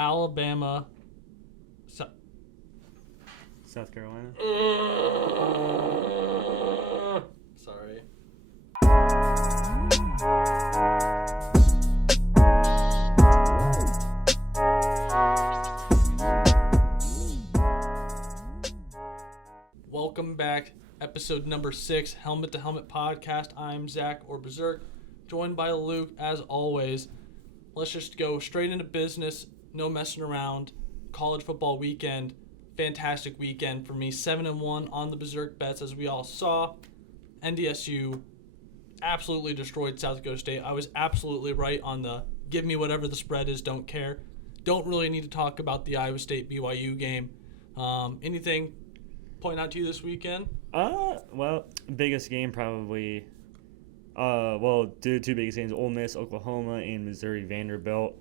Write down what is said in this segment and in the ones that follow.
Alabama. South Carolina. Sorry. Welcome back. Episode number 6, Helmet to Helmet Podcast. I'm Zach or Berserk, joined by Luke as always. Let's just go straight into business. No messing around. College football weekend. Fantastic weekend for me. 7-1 on the Berserk bets, as we all saw. NDSU absolutely destroyed South Dakota State. I was absolutely right on the give me whatever the spread is, don't care. Don't really need to talk about the Iowa State BYU game. Anything point out to you this weekend? Well, biggest game probably. Two biggest games: Ole Miss, Oklahoma, and Missouri, Vanderbilt.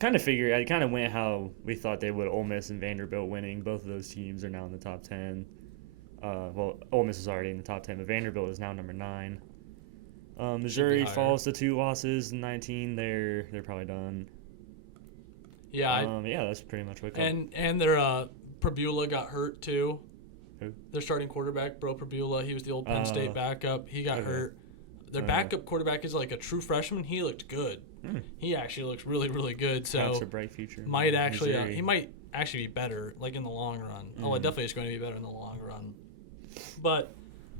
Kind of figured, I kind of went how we thought they would. Ole Miss and Vanderbilt winning. Both of those teams are now in the top 10. Ole Miss is already in the top 10, but Vanderbilt is now number 9. Missouri falls to 2 losses in 19. They're probably done. Yeah. That's pretty much what. And their Prabula got hurt too. Who? Their starting quarterback, Bro Prabula. He was the old Penn State backup. He got hurt. Their backup quarterback is like a true freshman. He looked good. He actually looks really, really good. So that's a bright future. Might actually, he might actually be better, like in the long run. Oh, it definitely is going to be better in the long run. But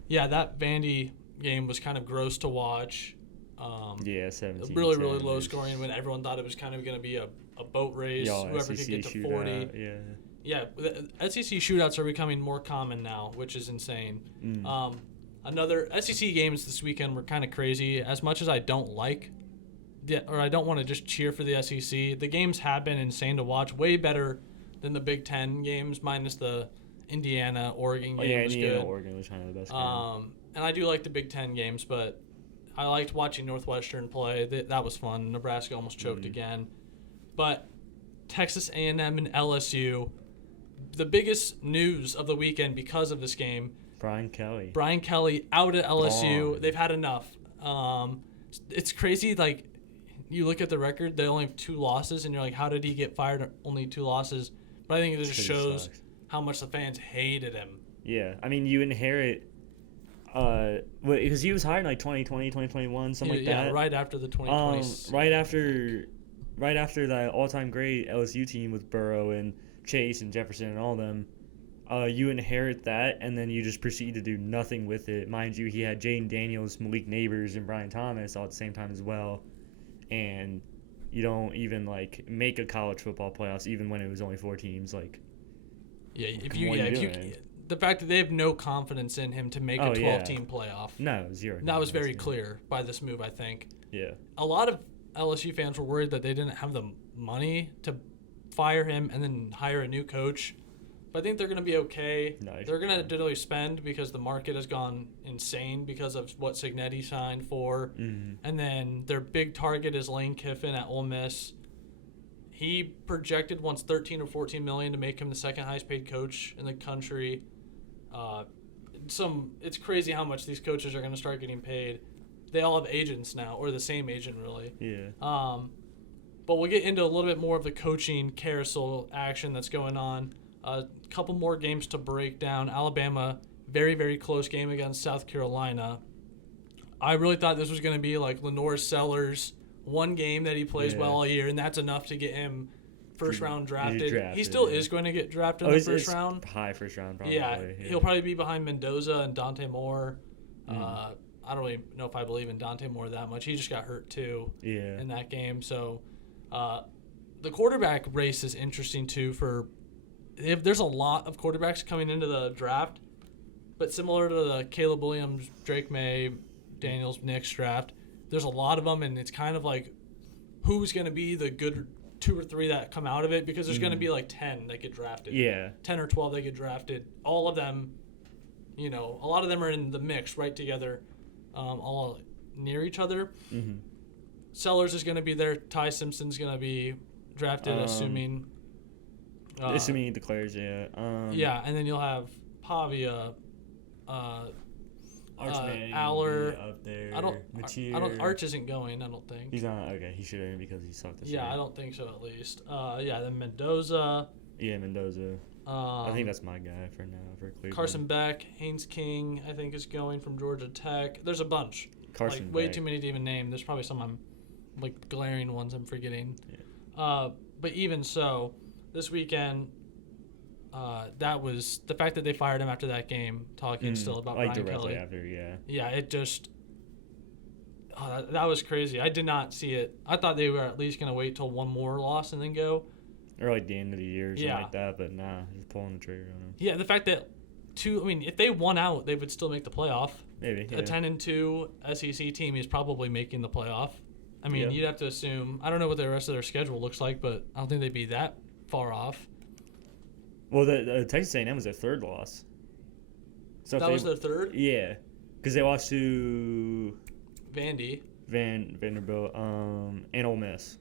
yeah, that Vandy game was kind of gross to watch. 17. Really, really low scoring when everyone thought it was kind of going to be a boat race. Whoever could get to 40. Yeah, SEC shootouts are becoming more common now, which is insane. Another SEC games this weekend were kind of crazy. As much as I don't like, I don't want to just cheer for the SEC, the games have been insane to watch. Way better than the Big Ten games, minus the Indiana-Oregon game was good. Oregon was kind of the best game. And I do like the Big Ten games, but I liked watching Northwestern play. That was fun. Nebraska almost choked again. But Texas A&M and LSU, the biggest news of the weekend because of this game, Brian Kelly out at LSU. They've had enough. It's crazy. Like, you look at the record, they only have 2 losses, and you're like, how did he get fired? Only 2 losses. But I think it just shows how much the fans hated him. Yeah. I mean, you inherit because he was hired in like 2020, 2021, something like that. Yeah, right after the 2020. Right after that all-time great LSU team with Burrow and Chase and Jefferson and all them. You inherit that, and then you just proceed to do nothing with it. Mind you, he had Jaden Daniels, Malik Neighbors, and Brian Thomas all at the same time as well. And you don't even, make a college football playoffs, even when it was only 4 teams. The fact that they have no confidence in him to make a 12-team playoff. No, zero. That was very clear by this move, I think. Yeah. A lot of LSU fans were worried that they didn't have the money to fire him and then hire a new coach. But I think they're going to be okay. They're going to literally spend because the market has gone insane because of what Cignetti signed for. And then their big target is Lane Kiffin at Ole Miss. He projected once $13 or $14 million to make him the second highest paid coach in the country. It's crazy how much these coaches are going to start getting paid. They all have agents now, or the same agent really. Yeah. But we'll get into a little bit more of the coaching carousel action that's going on. A couple more games to break down. Alabama, very, very close game against South Carolina. I really thought this was going to be like Lenore Sellers, one game that he plays well all year, and that's enough to get him first round drafted. He still is going to get drafted in the first round. High first round, probably. Yeah, he'll probably be behind Mendoza and Dante Moore. I don't really know if I believe in Dante Moore that much. He just got hurt too in that game. So the quarterback race is interesting too. There's a lot of quarterbacks coming into the draft, but similar to the Caleb Williams, Drake May, Daniels, Knicks draft, there's a lot of them, and it's kind of like who's going to be the good 2 or 3 that come out of it, because there's going to be like 10 that get drafted. Yeah. 10 or 12 that get drafted. All of them, a lot of them are in the mix right together, all near each other. Sellers is going to be there. Ty Simpson's going to be drafted, assuming he declares, and then you'll have Pavia, Aller up there. I don't. Arch isn't going. I don't think. He's not. Okay, he shouldn't because he sucked this year. Yeah, I don't think so. At least. Then Mendoza. Yeah, Mendoza. I think that's my guy for now for Cleveland. Carson Beck, Haynes King, I think is going from Georgia Tech. There's a bunch. Carson Beck. Way too many to even name. There's probably some glaring ones I'm forgetting. Yeah. But even so, this weekend. That was the fact that they fired him after that game. Talking still about Brian Kelly. After, yeah. Yeah, it just. That was crazy. I did not see it. I thought they were at least gonna wait till one more loss and then go. Or like the end of the year or something like that, but nah, just pulling the trigger on him. Yeah, the fact that if they won out, they would still make the playoff. Maybe. Yeah. A 10-2 SEC team is probably making the playoff. I mean, you'd have to assume. I don't know what the rest of their schedule looks like, but I don't think they'd be that far off. Well, the Texas A&M was their third loss. So that was their third? Yeah, because they lost to Vanderbilt, and Ole Miss.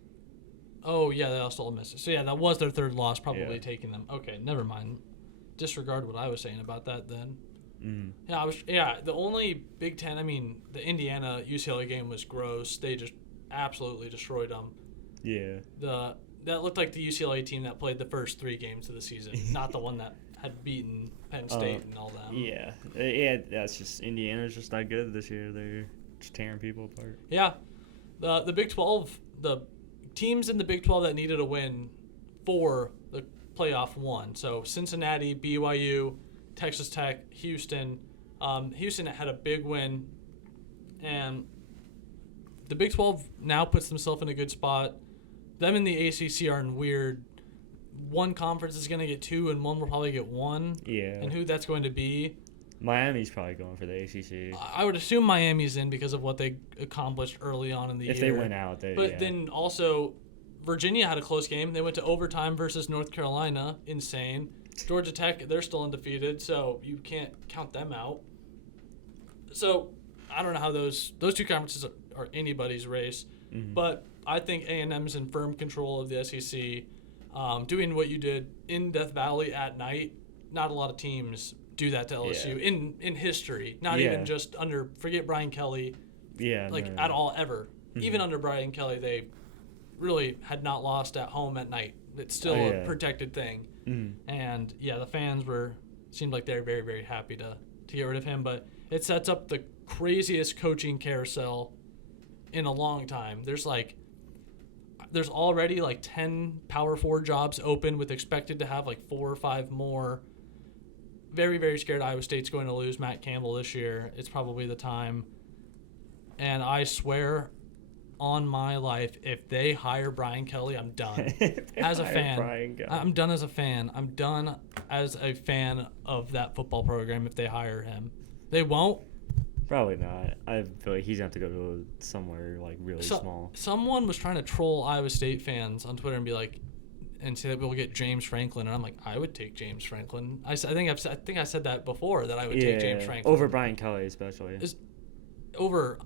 Oh, yeah, they lost to Ole Miss. So, yeah, that was their third loss, probably taking them. Okay, never mind. Disregard what I was saying about that then. Mm-hmm. The only Big Ten, the Indiana-UCLA game was gross. They just absolutely destroyed them. Yeah. That looked like the UCLA team that played the first 3 games of the season, not the one that had beaten Penn State and all that. Yeah, that's just Indiana's just not good this year. They're just tearing people apart. Yeah, the Big 12, the teams in the Big 12 that needed a win for the playoff won. So Cincinnati, BYU, Texas Tech, Houston. Houston had a big win, and the Big 12 now puts themselves in a good spot. Them and the ACC are in weird. One conference is going to get 2, and one will probably get 1. Yeah. And who that's going to be. Miami's probably going for the ACC. I would assume Miami's in because of what they accomplished early on in the year. If they went out, then also, Virginia had a close game. They went to overtime versus North Carolina. Insane. Georgia Tech, they're still undefeated, so you can't count them out. So I don't know how those 2 conferences are anybody's race, but I think A&M's in firm control of the SEC, doing what you did in Death Valley at night. Not a lot of teams do that to LSU in history. Not even just under, forget Brian Kelly, at all ever. Even under Brian Kelly, they really had not lost at home at night. It's still a protected thing. And the fans seemed like they're very, very happy to get rid of him. But it sets up the craziest coaching carousel in a long time. There's already 10 Power 4 jobs open with expected to have 4 or 5 more. Very, very scared Iowa State's going to lose Matt Campbell this year. It's probably the time. And I swear on my life, if they hire Brian Kelly, I'm done. As a fan. I'm done as a fan. I'm done as a fan of that football program if they hire him. They won't. Probably not. I feel like he's going to have to go to somewhere really small. Someone was trying to troll Iowa State fans on Twitter and be like, and say that we'll get James Franklin, and I'm like, I would take James Franklin. I think I said that before that I would take James Franklin over Brian Kelly especially.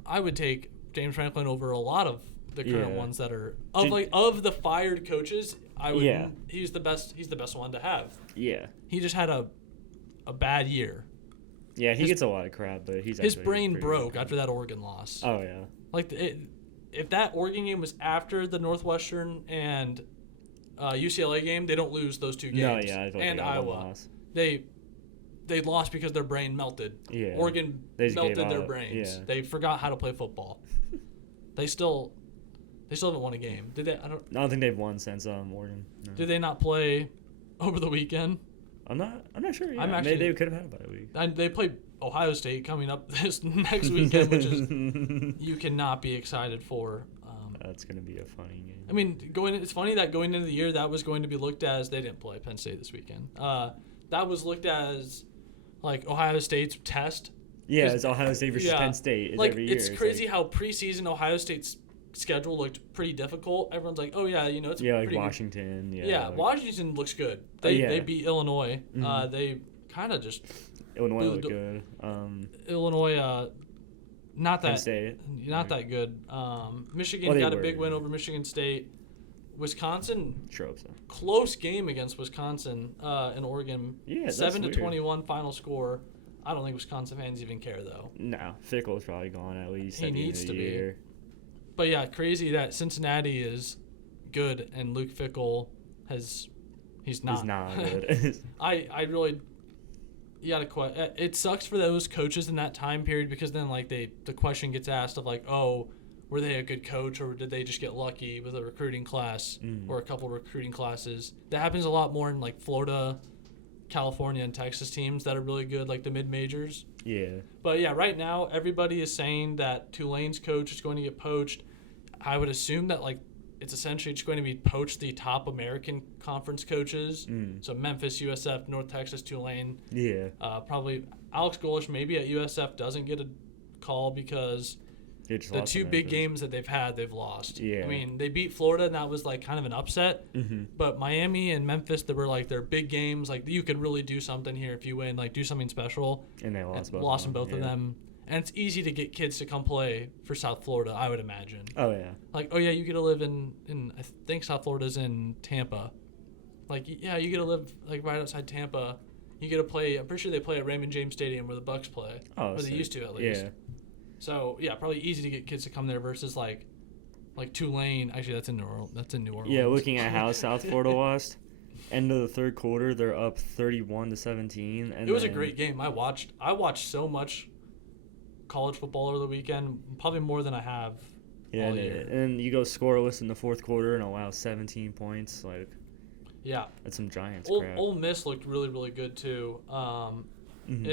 I would take James Franklin over a lot of the current ones that are of the fired coaches. I would. Yeah. He's the best. He's the best one to have. Yeah. He just had a bad year. Yeah, he gets a lot of crap, but his brain broke after that Oregon loss. Oh yeah. If that Oregon game was after the Northwestern and UCLA game, they don't lose those 2 games. No, yeah, and Iowa, they lost because their brain melted. Yeah. Oregon melted their brains. Yeah. They forgot how to play football. They still haven't won a game. Did they? I don't think they've won since Oregon. No. Did they not play over the weekend? I'm not sure. Yeah. They could have had a bye week. And they play Ohio State coming up this next weekend, which is you cannot be excited for. That's going to be a funny game. I mean, it's funny that going into the year, that was going to be looked as, they didn't play Penn State this weekend. That was looked as Ohio State's test. Yeah, it's Ohio State versus Penn State every year. It's crazy how preseason Ohio State's schedule looked pretty difficult. Everyone's like, oh yeah, it's pretty Washington. Good. Yeah, Washington looks good. They beat Illinois. Mm-hmm. They kind of just Illinois looked good. Illinois, not Penn State. Not that good. Michigan got a big win over Michigan State. Wisconsin, sure hope so. Close game against Wisconsin and Oregon. Yeah, 7-21 final score. I don't think Wisconsin fans even care, though. No, Fickle's probably gone at least. He at the needs end of to the be. year. But yeah, crazy that Cincinnati is good and Luke Fickle he's not. He's not good. I really, you gotta it sucks for those coaches in that time period because then like the question gets asked of like, oh, were they a good coach or did they just get lucky with a recruiting class or a couple recruiting classes? That happens a lot more in like Florida, California, and Texas teams that are really good, like the mid majors. Yeah. But yeah, right now everybody is saying that Tulane's coach is going to get poached. I would assume that like it's essentially just going to be poach the top American conference coaches. So Memphis, USF, North Texas, Tulane. Yeah. Probably Alex Golish maybe at USF doesn't get a call because the two big games that they've lost. Yeah. I mean, they beat Florida and that was like kind of an upset. But Miami and Memphis, they were like their big games. Like you could really do something here if you win, like do something special. And they lost both of them. And it's easy to get kids to come play for South Florida, I would imagine. Oh, yeah. Like, oh, yeah, you get to live in I think South Florida's in Tampa. Like, yeah, you get to live, like, right outside Tampa. You get to play, I'm pretty sure they play at Raymond James Stadium where the Bucks play. Oh, or they used to, at least. Yeah. So, yeah, probably easy to get kids to come there versus, like Tulane. Actually, that's in New Orleans. Yeah, looking at how South Florida lost. End of the third quarter, they're up 31-17. And it was a great game. I watched so much college football over the weekend, probably more than I have all year. And you go scoreless in the fourth quarter and allow 17 points. Like, yeah, that's some Giants crap. Ole Miss looked really, really good too.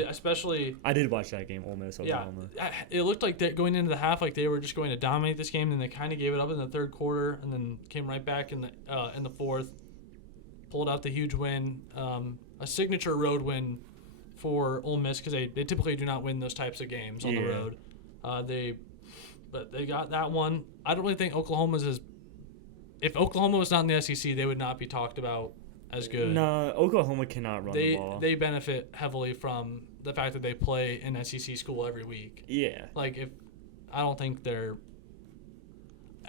Especially, I did watch that game, Ole Miss, Oklahoma. Yeah, it looked like going into the half, like they were just going to dominate this game, and they kind of gave it up in the third quarter, and then came right back in the fourth, pulled out the huge win, a signature road win for Ole Miss because they typically do not win those types of games on the road. But they got that one. I don't really think Oklahoma's as. If Oklahoma was not in the SEC, they would not be talked about as good. No, Oklahoma cannot run the ball. They benefit heavily from the fact that they play in SEC school every week. Yeah. Like I don't think they're.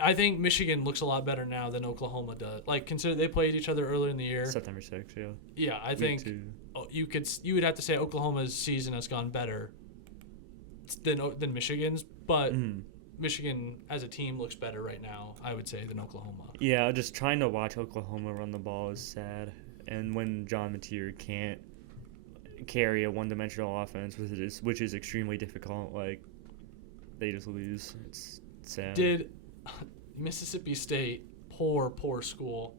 I think Michigan looks a lot better now than Oklahoma does. Like consider they played each other earlier in the year. September 6th, yeah. Yeah, I think you would have to say Oklahoma's season has gone better than Michigan's, but Michigan as a team looks better right now, I would say, than Oklahoma. Yeah, just trying to watch Oklahoma run the ball is sad. And when John Mateer can't carry a one-dimensional offense, which is extremely difficult, like, they just lose. It's sad. Did Mississippi State, poor school.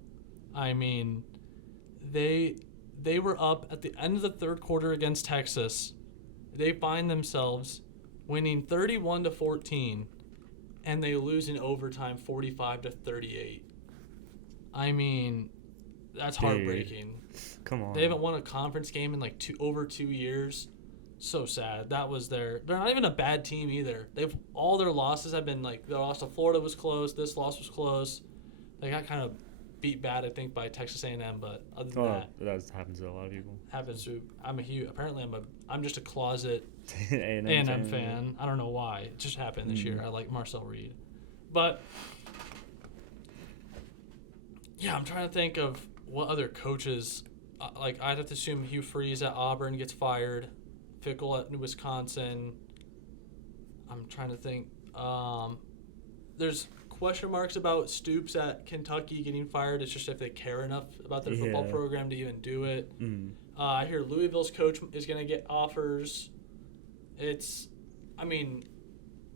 I mean, they were up at the end of the third quarter against Texas. They find themselves winning 31-14, and they lose in overtime 45-38. I mean, that's heartbreaking. Come on. They haven't won a conference game in like over 2 years. So sad. That was they're not even a bad team either. All their losses have been like, the loss to Florida was close. This loss was close. They got kind of beat bad, I think, by Texas A&M. But other than that happens to a lot of people. Happens to. I'm just a closet A&M fan. I don't know why. It just happened this year. I like Marcel Reed, but yeah, I'm trying to think of what other coaches. Like I'd have to assume Hugh Freeze at Auburn gets fired. Fickle at Wisconsin. I'm trying to think. There's question marks about Stoops at Kentucky getting fired. It's just if they care enough about their football program to even do it. I hear Louisville's coach is going to get offers.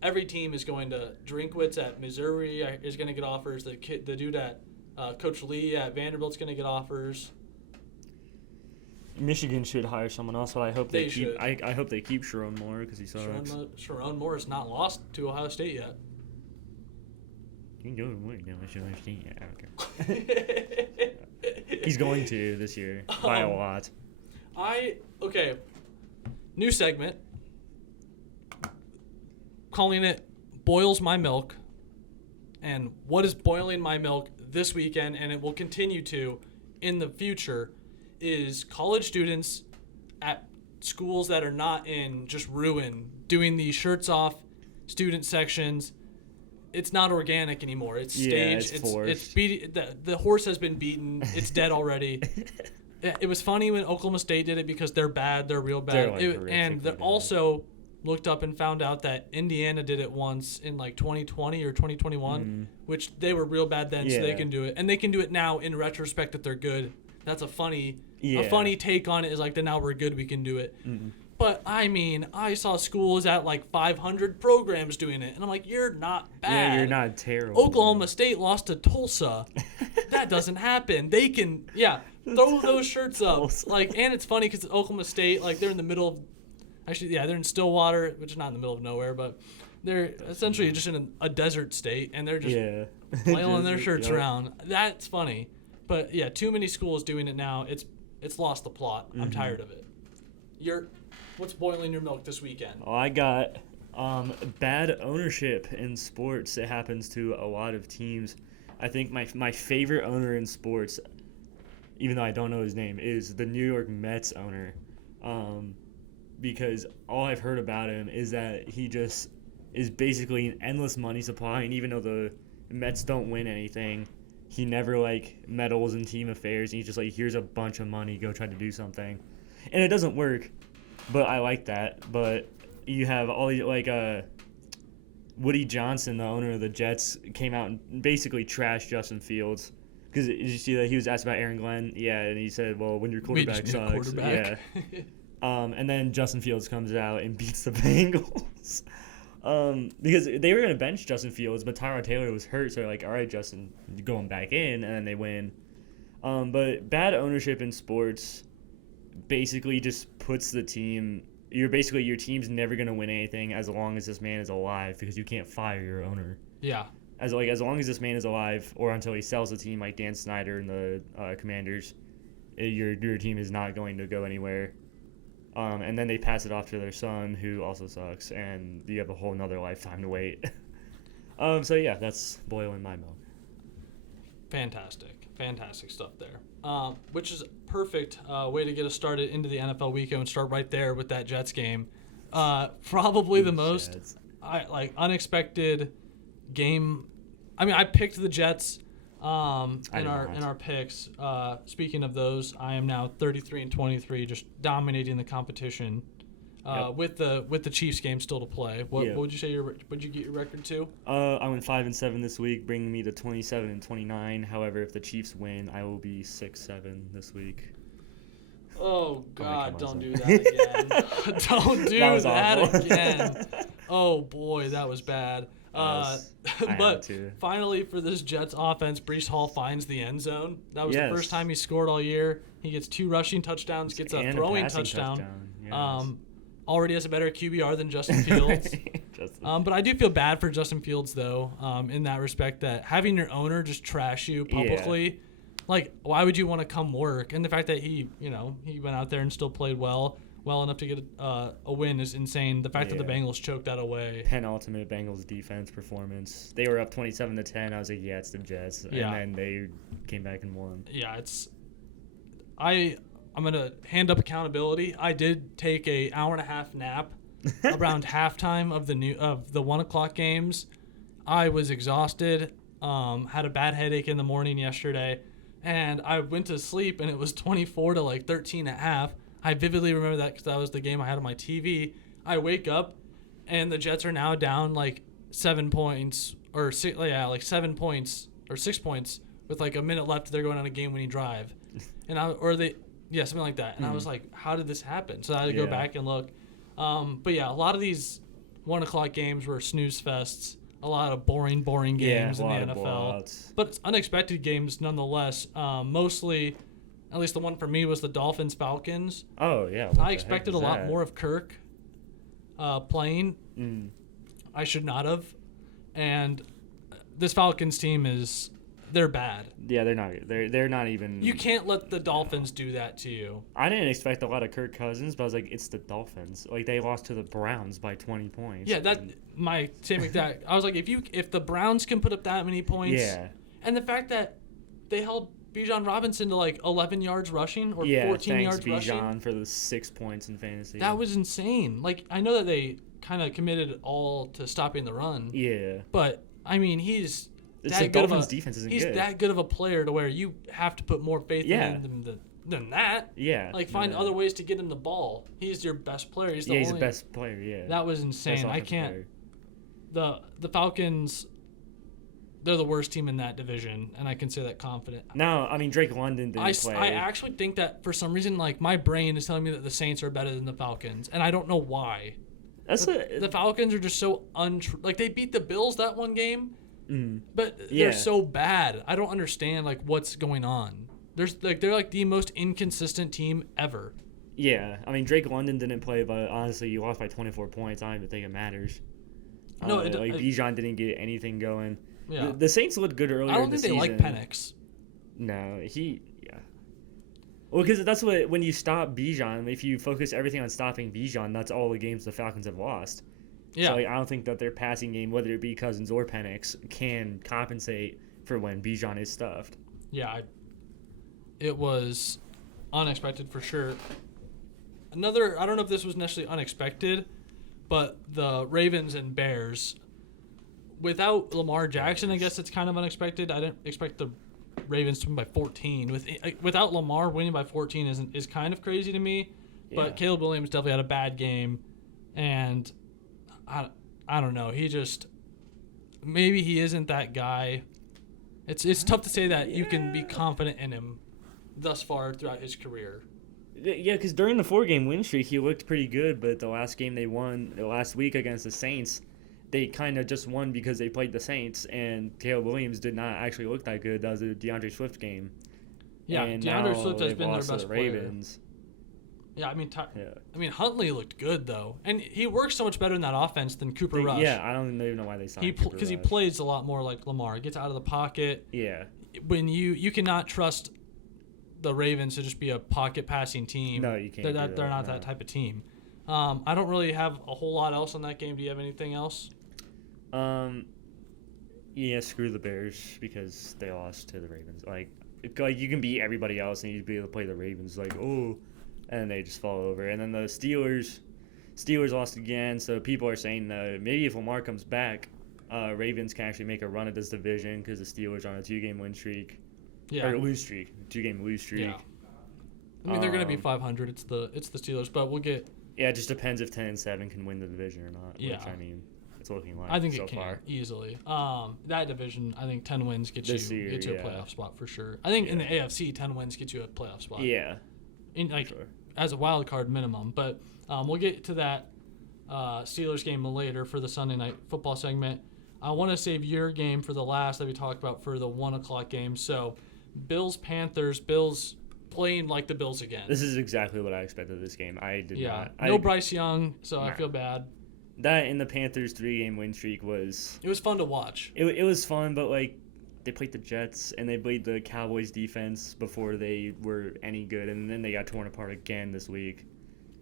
Every team is going to. Drinkwitz at Missouri is going to get offers. The dude at Coach Lee at Vanderbilt's going to get offers. Michigan should hire someone else, but I hope they keep. Should. I hope they keep Sharon Moore because he sucks. Sharon Moore has not lost to Ohio State yet. You can go and win. No, Ohio State. Yeah, okay. He's going to this year by a lot. New segment. Calling it Boils My Milk. And what is boiling my milk this weekend, and it will continue to in the future, is college students at schools that are not in just ruin doing the shirts off student sections. It's not organic anymore. It's staged. It's forced. The horse has been beaten. It's dead already. it was funny when Oklahoma State did it because they're bad, they're real bad, and they also looked up and found out that Indiana did it once in like 2020 or 2021, which they were real bad then, so they can do it, and they can do it now in retrospect that they're good. That's a funny take on it is like that now we're good, we can do it. But I mean, I saw schools at like 500 programs doing it, and I'm like, you're not bad. Yeah, you're not terrible. Oklahoma State lost to Tulsa. That doesn't happen. They can, throw those shirts up. Like, and it's funny because Oklahoma State, like, they're in the middle of, they're in Stillwater, which is not in the middle of nowhere, but they're essentially just in a desert state, and they're just flailing their shirts around. That's funny. But yeah, too many schools doing it now. It's lost the plot. I'm tired of it. What's boiling your milk this weekend? Oh, I got bad ownership in sports. It happens to a lot of teams. I think my favorite owner in sports, even though I don't know his name, is the New York Mets owner. Because all I've heard about him is that he just is basically an endless money supply, and even though the Mets don't win anything, he never meddles in team affairs. He's just like, here's a bunch of money, go try to do something, and it doesn't work. But I like that. But you have all these Woody Johnson, the owner of the Jets, came out and basically trashed Justin Fields. Because did you see that he was asked about Aaron Glenn? Yeah, and he said, "Well, when your quarterback sucks." Yeah. And then Justin Fields comes out and beats the Bengals. Because they were going to bench Justin Fields, but Tyrod Taylor was hurt, so they're like, all right, Justin, you're going back in, and then they win. But bad ownership in sports basically just puts the team – your team's never going to win anything as long as this man is alive because you can't fire your owner. Yeah. As long as this man is alive or until he sells the team like Dan Snyder and the Commanders, your team is not going to go anywhere. And then they pass it off to their son, who also sucks, and you have a whole nother lifetime to wait. So, yeah, that's boiling my milk. Fantastic stuff there. Which is perfect way to get us started into the NFL weekend and start right there with that Jets game. Probably the most unexpected game. I mean, I picked the Jets in our picks. Speaking of those, I am now 33-23, just dominating the competition. With the Chiefs game still to play. What would you say what'd you get your record to? I went 5-7 this week, bringing me to 27-29. However, if the Chiefs win, I will be 6-7 this week. Oh God! Don't do that again. Don't do that again. Oh boy, that was bad. But finally, for this Jets offense, Breece Hall finds the end zone. That was the first time he scored all year. He gets 2 rushing touchdowns, gets a throwing touchdown. Yes. Already has a better QBR than Justin Fields. But I do feel bad for Justin Fields, though, in that respect, that having your owner just trash you publicly, why would you want to come work? And the fact that he went out there and still played well enough to get a win is insane. The fact that the Bengals choked that away. Penultimate Bengals defense performance. They were up 27-10. I was like, yeah, it's the Jets. And then they came back and won. Yeah, I'm going to hand up accountability. I did take a hour-and-a-half nap around halftime of the 1 o'clock games. I was exhausted, had a bad headache in the morning yesterday, and I went to sleep, and it was 24 to 13 at half. I vividly remember that because that was the game I had on my TV. I wake up, and the Jets are now down 7 points, or 7 points, or 6 points, with a minute left. They're going on a game-winning drive. Something like that. And I was like, how did this happen? So I had to go back and look. But yeah, a lot of these 1 o'clock games were snooze fests. A lot of boring games in the NFL. But it's unexpected games nonetheless. Mostly, at least the one for me, was the Dolphins-Falcons. Oh, yeah. I expected a lot more of Kirk playing. I should not have. And this Falcons team they're bad. Yeah, they're not. They're not even. You can't let the Dolphins do that to you. I didn't expect a lot of Kirk Cousins, but I was like, it's the Dolphins. They lost to the Browns by 20 points. Yeah, my same exact. I was like, if the Browns can put up that many points, and the fact that they held Bijan Robinson to 11 yards rushing or 14 yards rushing. Bijan for the 6 points in fantasy. That was insane. I know that they kind of committed all to stopping the run. Yeah. But I mean, the Dolphins' defense isn't good. He's that good of a player to where you have to put more faith in him than that. Yeah. Like, find other ways to get him the ball. He's your best player. He's the best player, yeah. That was insane. I can't. The Falcons, they're the worst team in that division, and I can say that confident. No, I mean, Drake London didn't play. I actually think that for some reason, like, my brain is telling me that the Saints are better than the Falcons, and I don't know why. The Falcons are just so like, they beat the Bills that one game, but they're so bad. I don't understand, like, what's going on. They're like the most inconsistent team ever. Yeah, I mean, Drake London didn't play, but honestly, you lost by 24 points. I don't even think it matters. No, Bijan didn't get anything going. Yeah. The Saints looked good earlier in the season. I don't think they like Penix. No, Well, because that's when you stop Bijan, if you focus everything on stopping Bijan, that's all the games the Falcons have lost. Yeah. So, like, I don't think that their passing game, whether it be Cousins or Penix, can compensate for when Bijan is stuffed. Yeah, it was unexpected for sure. I don't know if this was necessarily unexpected, but the Ravens and Bears, without Lamar Jackson, I guess it's kind of unexpected. I didn't expect the Ravens to win by 14. Without Lamar, winning by 14 is kind of crazy to me. Yeah. But Caleb Williams definitely had a bad game, and I don't know. Maybe he isn't that guy. It's tough to say that you can be confident in him thus far throughout his career. Yeah, because during the 4-game win streak, he looked pretty good, but the last game they won last week against the Saints, they kind of just won because they played the Saints, and Caleb Williams did not actually look that good. That was a DeAndre Swift game. Yeah, and DeAndre Swift has been their best player. Yeah, I mean, Huntley looked good though, and he works so much better in that offense than Cooper Rush. Yeah, I don't even know why they signed Cooper Rush. Because he plays a lot more like Lamar. He gets out of the pocket. Yeah. When you cannot trust the Ravens to just be a pocket passing team. No, you can't. They're not that type of team. I don't really have a whole lot else on that game. Do you have anything else? Yeah, screw the Bears because they lost to the Ravens. Like you can beat everybody else and you'd be able to play the Ravens. And they just fall over. And then the Steelers lost again. So people are saying maybe if Lamar comes back, Ravens can actually make a run at this division because the Steelers are on a 2-game win streak. Yeah. Or lose streak. 2-game lose streak. Yeah. I mean, they're going to be 500. It's the Steelers, but we'll get. Yeah, it just depends if 10-7 can win the division or not. Yeah. Which, I mean, it's looking like I think so it can far. Easily. That division, I think 10 wins gets you a playoff spot for sure. I think in the AFC, 10 wins gets you a playoff spot. Yeah. As a wild card minimum. But we'll get to that Steelers game later for the Sunday Night Football segment. I want to save your game for the last that we talked about for the 1 o'clock game. So, Bills-Panthers. Bills playing like the Bills again. This is exactly what I expected of this game. I did not. No Bryce Young, so I feel bad. That and the Panthers' 3-game win streak was... It was fun to watch. It was fun, but, they played the Jets, and they played the Cowboys' defense before they were any good, and then they got torn apart again this week.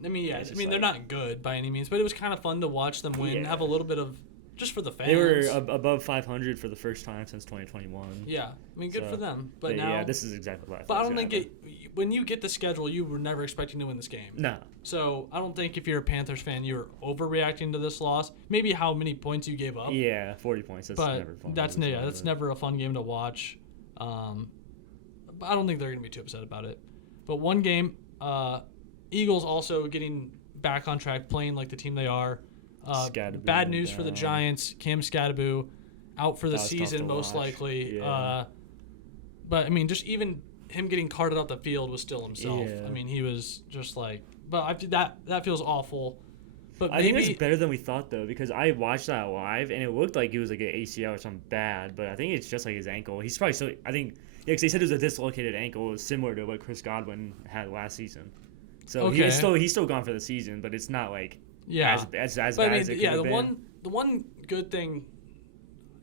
I mean, they're not good by any means, but it was kind of fun to watch them win, have a little bit of... Just for the fans. They were above 500 for the first time since 2021. Yeah. I mean, good for them. But now... Yeah, this is exactly what I thought. But I don't think when you get the schedule, you were never expecting to win this game. No. So I don't think if you're a Panthers fan, you're overreacting to this loss. Maybe how many points you gave up. Yeah, 40 points. That's never fun. That's never a fun game to watch. But I don't think they're going to be too upset about it. But one game, Eagles also getting back on track, playing like the team they are. Bad news for the Giants. Cam Skattebo out for the season, most likely. Yeah. But, I mean, just even him getting carted off the field was still himself. Yeah. I mean, he was just like... But that feels awful. But I think it's better than we thought, though, because I watched that live, and it looked like it was like an ACL or something bad, but I think it's just like his ankle. He's probably still... I think... Yeah, because they said it was a dislocated ankle. It was similar to what Chris Godwin had last season. So he's still gone for the season, but it's not like... Yeah, as bad as it could have been. The one good thing,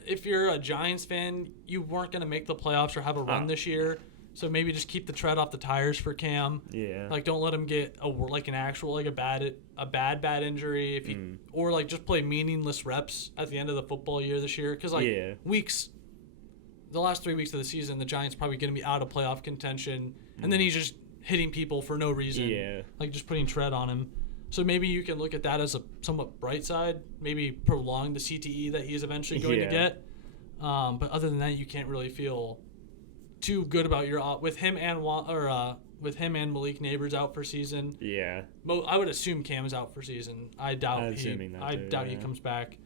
if you're a Giants fan, you weren't going to make the playoffs or have a run this year, so maybe just keep the tread off the tires for Cam. Yeah, don't let him get a bad injury if you or just play meaningless reps at the end of the football year this year because the last 3 weeks of the season, the Giants probably going to be out of playoff contention, and then he's just hitting people for no reason. Yeah, just putting tread on him. So maybe you can look at that as a somewhat bright side, maybe prolong the CTE that he's eventually going to get. But other than that, you can't really feel too good about your with him and Malik Neighbors out for season. Yeah. I would assume Cam's out for season. I doubt he comes back.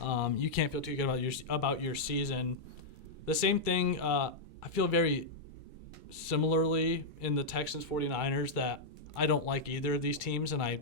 You can't feel too good about your season. The same thing. I feel very similarly in the Texans 49ers that I don't like either of these teams, and I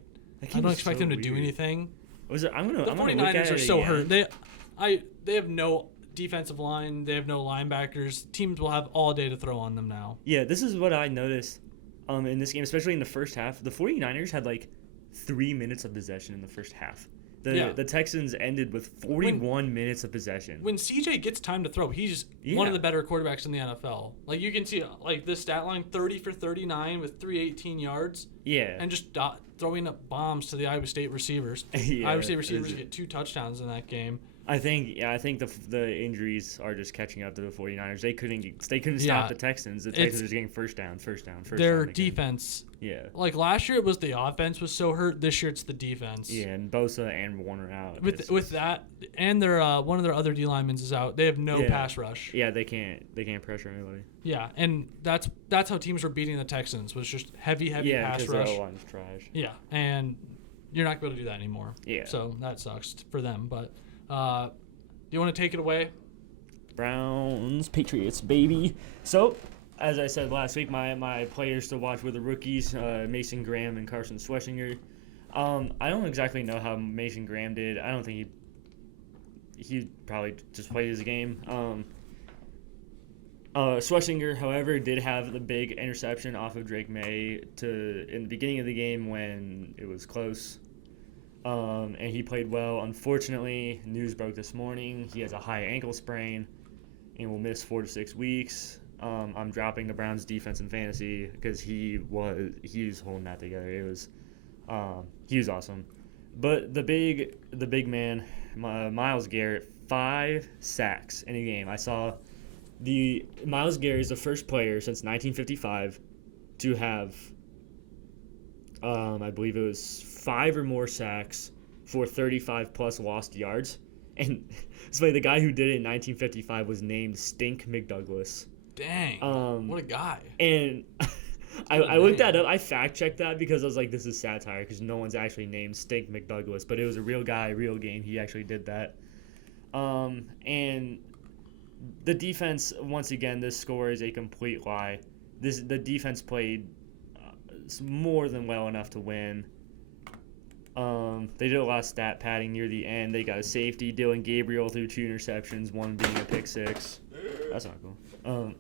don't expect them to do anything. The 49ers are so hurt. They have no defensive line. They have no linebackers. Teams will have all day to throw on them now. Yeah, this is what I noticed in this game, especially in the first half. The 49ers had like 3 minutes of possession in the first half. The Texans ended with 41 minutes of possession. When CJ gets time to throw, he's one of the better quarterbacks in the NFL. Like, you can see, like, this stat line, 30 for 39 with 318 yards. Yeah. And just throwing up bombs to the Iowa State receivers. Iowa State receivers get 2 touchdowns in that game. I think the injuries are just catching up to the 49ers. They couldn't stop the Texans. The Texans are getting first down. Their defense. Yeah. Like last year, it was the offense was so hurt. This year, it's the defense. Yeah, and Bosa and Warner out. With that, and their one of their other D linemen is out. They have no pass rush. Yeah, they can't pressure anybody. Yeah, and that's how teams were beating the Texans, was just heavy pass rush. Yeah, because their O-line's trash. Yeah, and you're not going to do that anymore. Yeah. So that sucks for them, but. Do you want to take it away? Browns, Patriots, baby. So, as I said last week, my players to watch were the rookies, Mason Graham and Carson Schwessinger. I don't exactly know how Mason Graham did. I don't think he probably just played his game. Schwessinger, however, did have the big interception off of Drake May in the beginning of the game when it was close. And he played well. Unfortunately, news broke this morning. He has a high ankle sprain and will miss 4 to 6 weeks. I'm dropping the Browns defense in fantasy because he was holding that together. He was awesome. But the big man, Myles Garrett, 5 sacks in a game. I saw Myles Garrett is the first player since 1955 to have I believe it was 5 or more sacks for 35-plus lost yards. And so the guy who did it in 1955 was named Stink McDouglas. Dang. What a guy. And I looked that up. I fact-checked that because I was like, this is satire because no one's actually named Stink McDouglas. But it was a real guy, real game. He actually did that. And the defense, once again, this score is a complete lie. The defense played more than well enough to win. They did a lot of stat padding near the end. They got a safety. Dylan Gabriel threw 2 interceptions, one being a pick 6. That's not cool.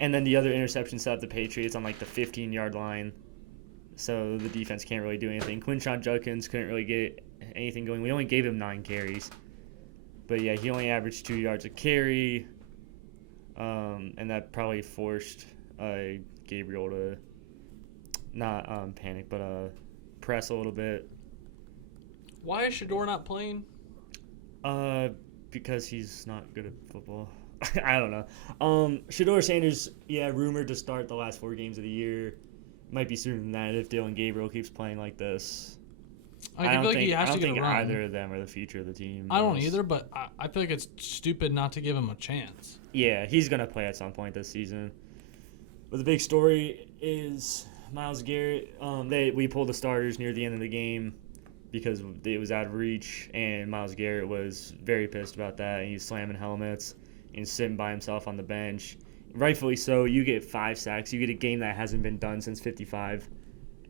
And then the other interception set up the Patriots on like the 15-yard line. So the defense can't really do anything. Quinshon Judkins couldn't really get anything going. We only gave him 9 carries. But yeah, he only averaged 2 yards a carry. And that probably forced Gabriel to not panic, but press a little bit. Why is Shador not playing? Because he's not good at football. I don't know. Shador Sanders, rumored to start the last 4 games of the year. Might be sooner than that if Dylan Gabriel keeps playing like this. I feel like he has to get a run. Either of them are the future of the team. I don't either, but I feel like it's stupid not to give him a chance. Yeah, he's going to play at some point this season. But the big story is Myles Garrett. We pulled the starters near the end of the game because it was out of reach, and Myles Garrett was very pissed about that. And he's slamming helmets and sitting by himself on the bench. Rightfully so. You get 5 sacks. You get a game that hasn't been done since 55,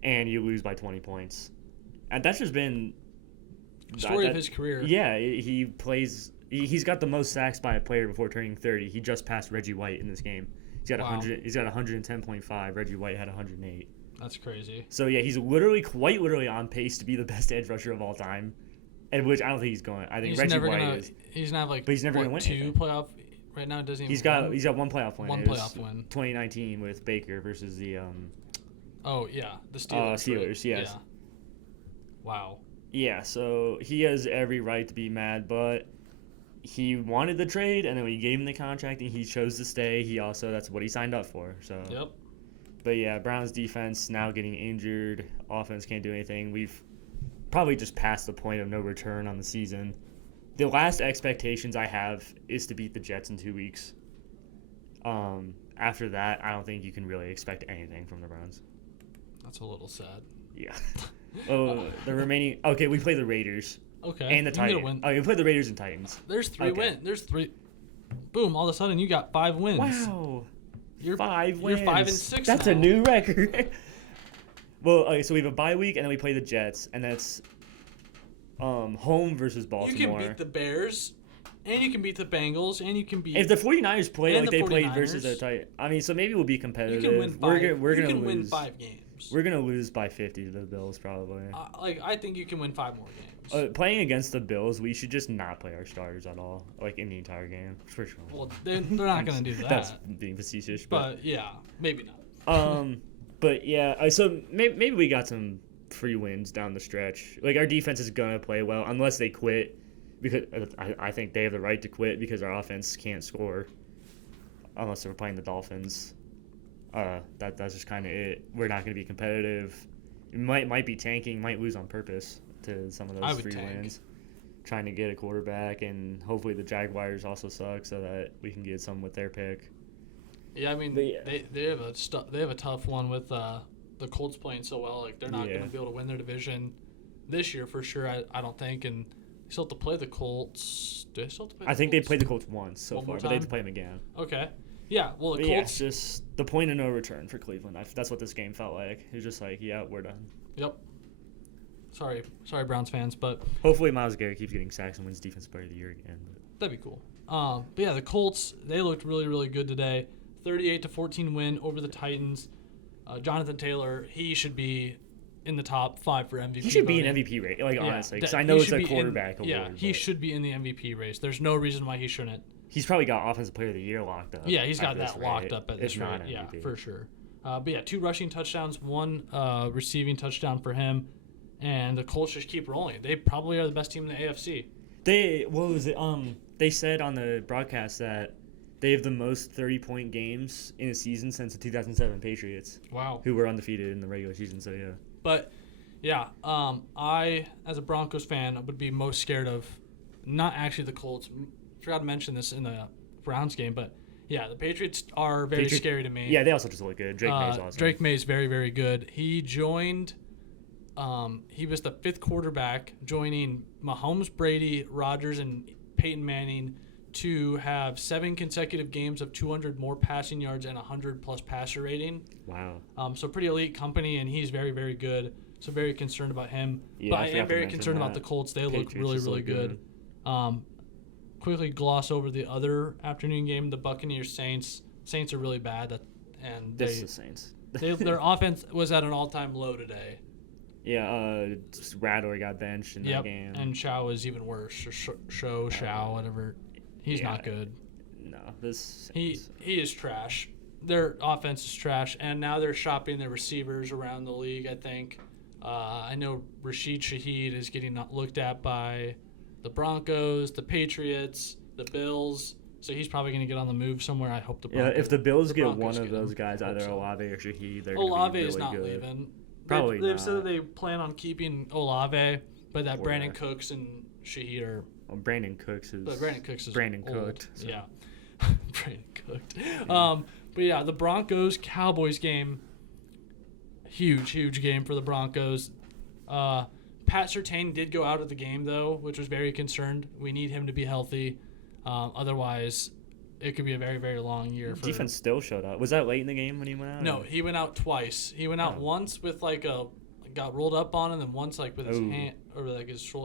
and you lose by 20 points. And that's just been the story of his career. Yeah, he plays. He's got the most sacks by a player before turning 30. He just passed Reggie White in this game. He's got 100. He's got 110.5. Reggie White had 108. That's crazy. So yeah, he's quite literally on pace to be the best edge rusher of all time, and which I don't think he's going. I think Reggie White is. He's not like. But he's never going to win 2 anything. Playoff. Right now, doesn't he? He's got 1 playoff win. 1 playoff win. 2019 with Baker versus the. Oh yeah, the Steelers. Steelers, yes. Yeah. Wow. Yeah, so he has every right to be mad, but he wanted the trade, and then we gave him the contract, and he chose to stay. That's what he signed up for. So. Yep. But yeah, Browns defense now getting injured. Offense can't do anything. We've probably just passed the point of no return on the season. The last expectations I have is to beat the Jets in 2 weeks. After that, I don't think you can really expect anything from the Browns. That's a little sad. Yeah. The remaining. Okay, we play the Raiders. Okay. And the Titans. Oh, we play the Raiders and Titans. There's 3 wins. There's 3. Boom! All of a sudden, you got 5 wins. Wow. You're 5 wins. You're 5-6. That's now. a new record. Well, okay, so we have a bye week, and then we play the Jets, and that's home versus Baltimore. You can beat the Bears, and you can beat the Bengals, and you can beat. If the 49ers play like they played 49ers, versus the Titans, I mean, so maybe we'll be competitive. You can win 5. We're gonna win lose 5 games. We're gonna lose by 50 to the Bills probably. I think you can win 5 more games. Playing against the Bills, we should just not play our starters at all, like in the entire game, for sure. Well, they're not gonna do that. That's being facetious, but yeah, maybe not. But yeah, so maybe we got some free wins down the stretch. Like our defense is gonna play well unless they quit, because I think they have the right to quit because our offense can't score unless they're playing the Dolphins. That's just kind of it. We're not gonna be competitive. It might be tanking, might lose on purpose to some of those free wins. Trying to get a quarterback, and hopefully the Jaguars also suck so that we can get some with their pick. Yeah, I mean they have a tough one with the Colts playing so well. Like they're not going to be able to win their division this year for sure. I don't think, and they still have to play the Colts. Do they still have to play? I think they played the Colts once so far, but they have to play them again. Okay. Yeah. Well, the Colts. Colts. Yeah, just the point of no return for Cleveland. That's what this game felt like. It was just like, yeah, we're done. Yep. Sorry, Browns fans, but hopefully Myles Garrett keeps getting sacks and wins Defensive Player of the Year again. That'd be cool. But yeah, the Colts, they looked really, really good today. 38-14 win over the Titans. Jonathan Taylor, he should be in the top 5 for MVP. He should be an MVP race, honestly, because I know it's a quarterback award. Yeah, he should be in the MVP race. There's no reason why he shouldn't. He's probably got Offensive Player of the Year locked up. Yeah, he's got that locked up at this rate. Not MVP. Yeah, for sure. But yeah, 2 rushing touchdowns, 1 receiving touchdown for him. And the Colts just keep rolling. They probably are the best team in the AFC. They said on the broadcast that they have the most 30-point games in a season since the 2007 Patriots. Wow. Who were undefeated in the regular season, so yeah. But, yeah, I, as a Broncos fan, would be most scared of not actually the Colts. Forgot to mention this in the Browns game, but, yeah, the Patriots are very scary to me. Yeah, they also just look good. Drake May's awesome. Drake May's very, very good. He joined... he was the 5th quarterback, joining Mahomes, Brady, Rodgers, and Peyton Manning to have 7 consecutive games of 200 more passing yards and 100-plus passer rating. Wow. So pretty elite company, and he's very, very good. So very concerned about him. Yeah, but I am very concerned about the Colts. They look really, really good. Quickly gloss over the other afternoon game, the Buccaneers-Saints. Saints are really bad, this is the Saints. Their offense was at an all-time low today. Yeah, Radler got benched in that game. And Shao is even worse. Or Shao, whatever. He's not good. No, he is trash. Their offense is trash, and now they're shopping their receivers around the league, I think. I know Rashid Shaheed is getting looked at by the Broncos, the Patriots, the Bills. So he's probably going to get on the move somewhere. I hope the Broncos. Yeah, if the Bills get one of those guys, either Olave or Shaheed, they're going to be really good. Olave is not leaving. They've said that they plan on keeping Olave, but that Brandon Cooks and Shaheed are. Well, Brandon Cooks is. But Brandon Cooks is Brandon old. cooked. So. Yeah, Brandon cooked. But yeah, the Broncos Cowboys game. Huge game for the Broncos. Pat Surtain did go out of the game though, which was very concerned. We need him to be healthy, otherwise. It could be a very, very long year. Defense still showed up. Was that late in the game when he went out? No, he went out twice. He went out once with got rolled up on, and then once with his hand or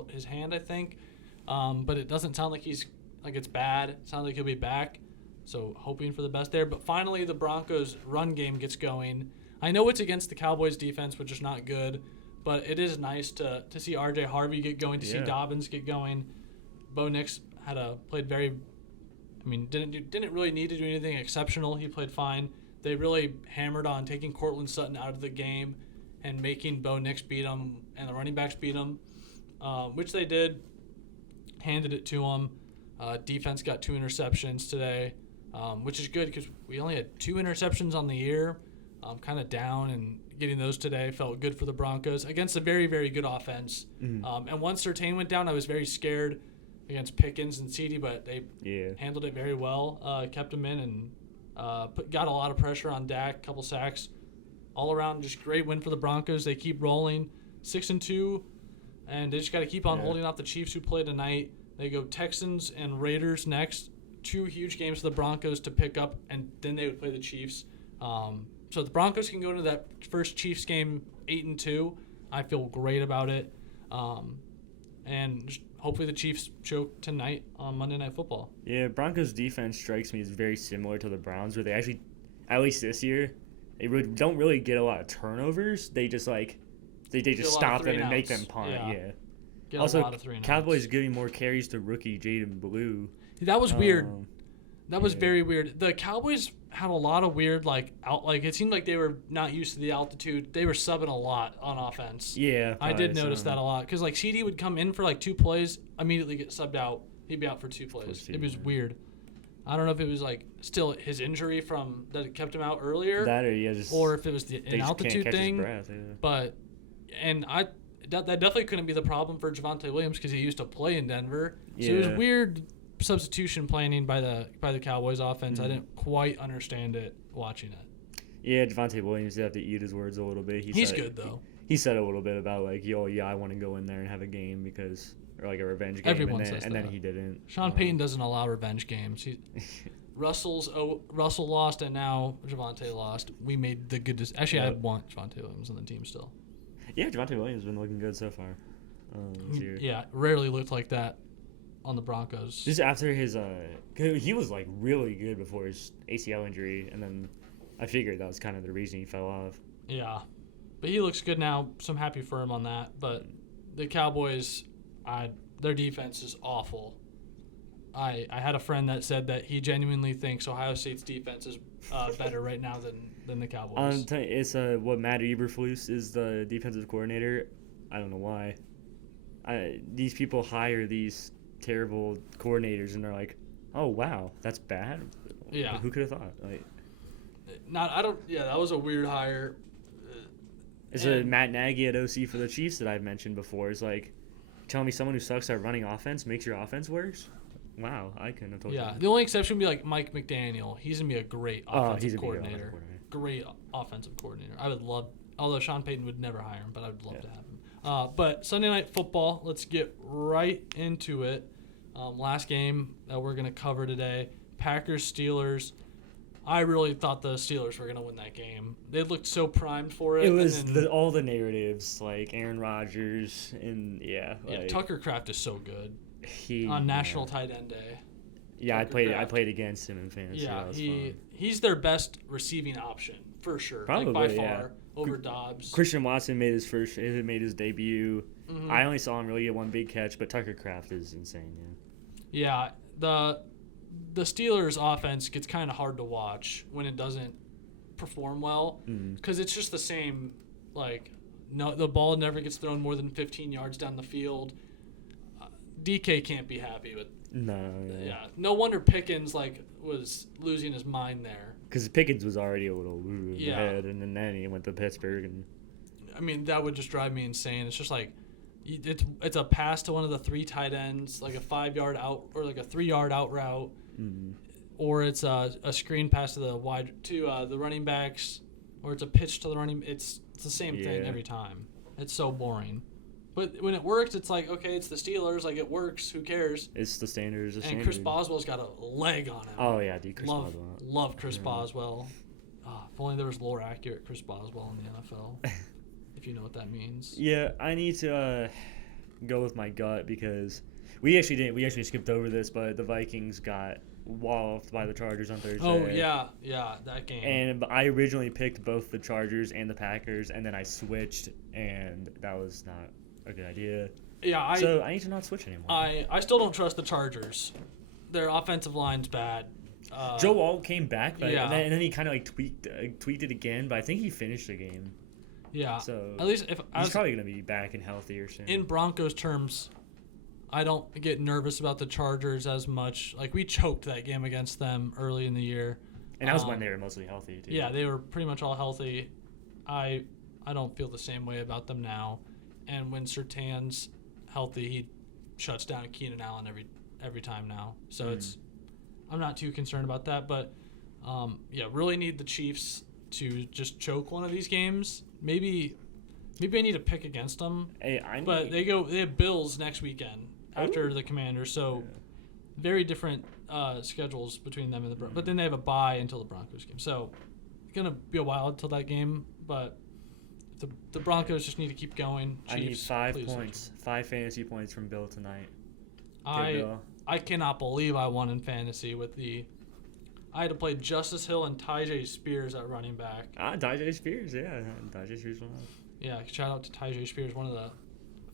his hand, I think. But it doesn't sound like it's bad. It sounds like he'll be back. So hoping for the best there. But finally, the Broncos' run game gets going. I know it's against the Cowboys' defense, which is not good, but it is nice to see R.J. Harvey get going, to see Dobbins get going. Bo Nix played very. I mean, didn't really need to do anything exceptional. He played fine. They really hammered on taking Cortland Sutton out of the game and making Bo Nix beat him and the running backs beat him, which they did. Handed it to him. Defense got 2 interceptions today, which is good because we only had 2 interceptions on the year. Kind of down, and getting those today felt good for the Broncos against a very, very good offense. Mm-hmm. And once Surtain went down, I was very scared against Pickens and CeeDee, but they handled it very well, kept him in, and Got a lot of pressure on Dak, couple sacks. All around, just great win for the Broncos. They keep rolling, 6-2, and they just got to keep on holding off the Chiefs who play tonight. They go Texans and Raiders next. 2 huge games for the Broncos to pick up, and then they would play the Chiefs. So the Broncos can go into that first Chiefs game 8-2. I feel great about it. And just hopefully the Chiefs choke tonight on Monday Night Football. Yeah, Broncos defense strikes me as very similar to the Browns, where they actually, at least this year, they don't really get a lot of turnovers. They just they just stop them and make them punt. Yeah. Also, Cowboys giving more carries to rookie Jaden Blue. That was weird. That was very weird. The Cowboys had a lot of weird it seemed like they were not used to the altitude. They were subbing a lot on offense. Yeah, I did notice that a lot because CD would come in for 2 plays, immediately get subbed out. He'd be out for 2 plays. It was weird. I don't know if it was still his injury from that kept him out earlier. That or if it was an altitude thing. Breath, But that definitely couldn't be the problem for Javonte Williams because he used to play in Denver. So it was weird substitution planning by the Cowboys offense. I didn't quite understand it watching it. Yeah, Javonte Williams did have to eat his words a little bit. He's good though. He said a little bit about I want to go in there and have a game because. Or a revenge game. Everyone says that. And then he didn't. Sean Payton doesn't allow revenge games. Russell lost, and now Javonte lost. We made the good decision. Actually, I want Javonte Williams on the team still. Yeah, Javonte Williams has been looking good so far. Yeah, rarely looked like that on the Broncos. Just after his he was really good before his ACL injury, and then I figured that was kind of the reason he fell off. Yeah, but he looks good now, so I'm happy for him on that. But the Cowboys, their defense is awful. I had a friend that said that he genuinely thinks Ohio State's defense is better right now than the Cowboys. It's what Matt Eberflus is the defensive coordinator. I don't know why. These people hire these terrible coordinators and they're like, oh wow, that's bad. Yeah. Who could have thought? That was a weird hire. It's a Matt Nagy at OC for the Chiefs that I've mentioned before. Is telling me someone who sucks at running offense makes your offense worse? Wow, I couldn't have told you. Yeah, the only exception would be Mike McDaniel. He's going to be a great offensive coordinator. Great offensive coordinator. I would love, although Sean Payton would never hire him, but I would love to have him. But Sunday Night Football, let's get right into it. Last game that we're going to cover today, Packers-Steelers. I really thought the Steelers were going to win that game. They looked so primed for it. It was all the narratives, Aaron Rodgers, and Tucker Kraft is so good. On National Tight End Day. Yeah, I played against him in fantasy. Yeah, he's their best receiving option for sure. Probably by far over Dobbs. Christian Watson made his debut. Mm-hmm. I only saw him really get one big catch, but Tucker Kraft is insane. Yeah, the Steelers' offense gets kind of hard to watch when it doesn't perform well because it's just the same. The ball never gets thrown more than 15 yards down the field. DK can't be happy with. No. Yeah. No wonder Pickens was losing his mind there. Because Pickens was already a little in the head, and then he went to Pittsburgh, and. I mean, that would just drive me insane. It's just it's a pass to one of the 3 tight ends, a 5-yard out or a 3-yard out route, or it's a screen pass to the running backs, or it's a pitch to the running. It's the same thing every time. It's so boring. But when it works, it's okay, it's the Steelers. It works. Who cares? It's the standards. And Chris Boswell's got a leg on him. Oh, yeah, dude, Boswell. Love Chris Boswell. If only there was more accurate Chris Boswell in the NFL, if you know what that means. Yeah, I need to go with my gut because we actually skipped over this, but the Vikings got walloped by the Chargers on Thursday. Oh, yeah, that game. And I originally picked both the Chargers and the Packers, and then I switched, and that was not a good idea. Yeah, so I need to not switch anymore. I still don't trust the Chargers. Their offensive line's bad. Joe Alt came back, and then he kind of tweaked it again, but I think he finished the game. Yeah. So at least he's probably gonna be back and healthier soon. In Broncos terms, I don't get nervous about the Chargers as much. We choked that game against them early in the year, and that was when they were mostly healthy too. Yeah, they were pretty much all healthy. I don't feel the same way about them now. And when Surtain's healthy, he shuts down Keenan Allen every time now. So I'm not too concerned about that. But Really need the Chiefs to just choke one of these games. Maybe I need to pick against them. But they have Bills next weekend after the Commanders, so very different schedules between them and the Broncos. But then they have a bye until the Broncos game, so it's gonna be a while until that game. But the Broncos just need to keep going. Chiefs, I need 5 points, 5 fantasy points from Bill tonight. I cannot believe I won in fantasy with I had to play Justice Hill and Tyjae Spears at running back. Tyjae Spears, yeah. Tyjae Spears won. Yeah, shout out to Tyjae Spears, one of the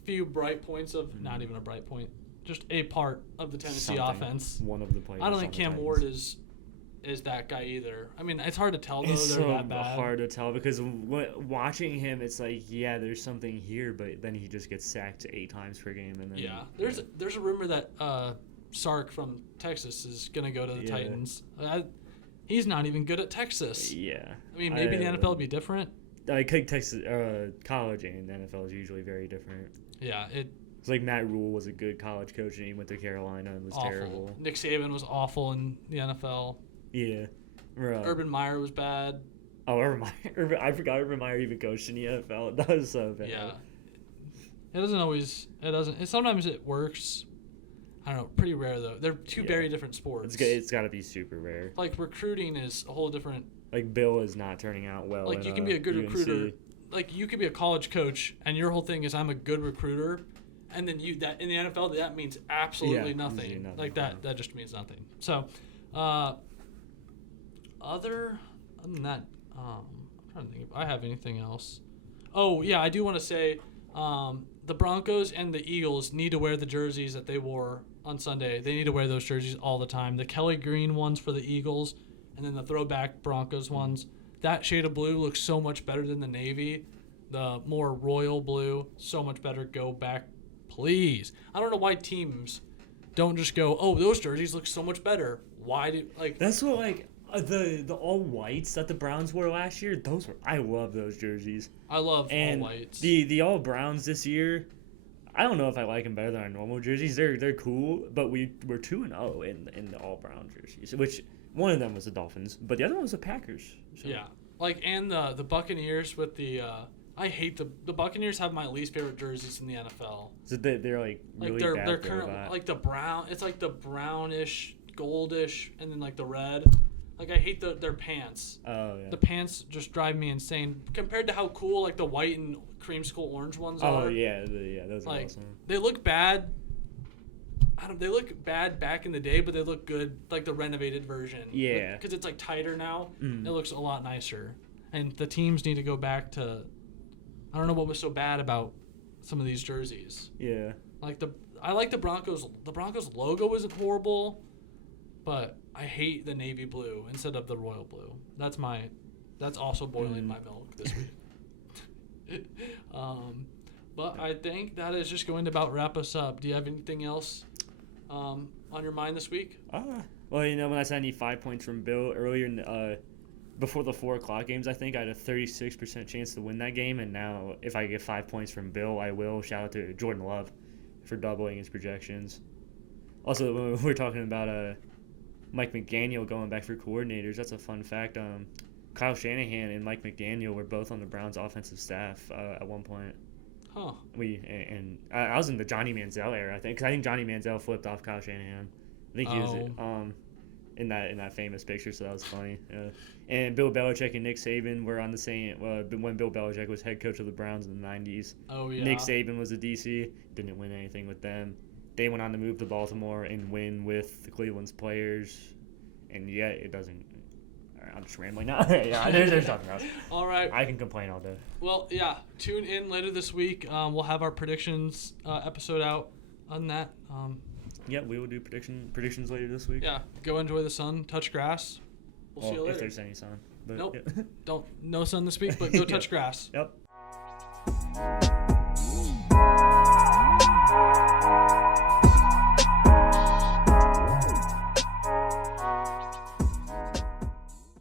few bright points of, not even a bright point, just a part of the Tennessee offense. One of the players. I don't think Cam Ward is that guy either. I mean, it's hard to tell though. They're that bad. It's so hard to tell because watching him, it's like, yeah, there's something here, but then he just gets sacked 8 times per game. And then there's a rumor that Sark from Texas is going to go to the Titans. He's not even good at Texas. Yeah. I mean, maybe the NFL would be different. Texas college and the NFL is usually very different. Yeah, it's like Matt Rule was a good college coach and he went to Carolina and was terrible. Nick Saban was awful in the NFL. Yeah. Urban Meyer was bad. Oh, Urban Meyer. I forgot Urban Meyer even coached in the NFL. That was so bad. Yeah. Sometimes it works. I don't know, pretty rare though. They're two very different sports. It's got to be super rare. Like recruiting is a whole different. Like Bill is not turning out well. Like you can be a good recruiter. Like you could be a college coach, and your whole thing is I'm a good recruiter, and then that in the NFL that means absolutely nothing. Like that just means nothing. So, other than that, I'm trying to think if I have anything else. Oh yeah, I do want to say, the Broncos and the Eagles need to wear the jerseys that they wore on Sunday. They need to wear those jerseys all the time. The Kelly green ones for the Eagles, and then the throwback Broncos ones. That shade of blue looks so much better than the navy. The more royal blue, so much better. Go back, please. I don't know why teams don't just go, oh, those jerseys look so much better. Why do That's what the all whites that the Browns wore last year. I love those jerseys. I love all whites. The all browns this year. I don't know if I like them better than our normal jerseys. They're cool, but we're 2-0 in the all brown jerseys, which one of them was the Dolphins, but the other one was the Packers. So. Yeah, and the Buccaneers with the. I hate the Buccaneers have my least favorite jerseys in the NFL. So they're like really bad. They're current, like the brown. It's like the brownish, goldish, and then like the red. Like I hate their pants. Oh yeah. The pants just drive me insane compared to how cool like the white and creamsicle orange ones are. Oh yeah, those are awesome. They look bad. They look bad back in the day, but they look good like the renovated version. Yeah. Because it's like tighter now. It looks a lot nicer. And the teams need to go back to. I don't know what was so bad about some of these jerseys. Yeah. I like the Broncos. The Broncos logo isn't horrible, but I hate the navy blue instead of the royal blue. That's also boiling my milk this week. But I think that is just going to about wrap us up. Do you have anything else on your mind this week? Well, when I said I need 5 points from Bill earlier before the 4 o'clock games, I think I had a 36% chance to win that game. And now if I get 5 points from Bill, I will. Shout out to Jordan Love for doubling his projections. Also, when we're talking about Mike McDaniel going back for coordinators, that's a fun fact. Kyle Shanahan and Mike McDaniel were both on the Browns' offensive staff at one point. Huh. I was in the Johnny Manziel era, I think, because I think Johnny Manziel flipped off Kyle Shanahan. I think he was in that famous picture, so that was funny. And Bill Belichick and Nick Saban were on the same when Bill Belichick was head coach of the Browns in the 90s. Oh yeah. Nick Saban was a DC, didn't win anything with them. They went on to move to Baltimore and win with the Cleveland's players, and yet it doesn't. I'm just rambling now. Yeah, there's nothing else. All right. I can complain all day. Well, yeah. Tune in later this week. We'll have our predictions episode out on that. Yeah, we will do predictions later this week. Yeah. Go enjoy the sun. Touch grass. We'll see you later. If there's any sun. But, nope. Yeah. No sun this week, but go touch grass. Yep.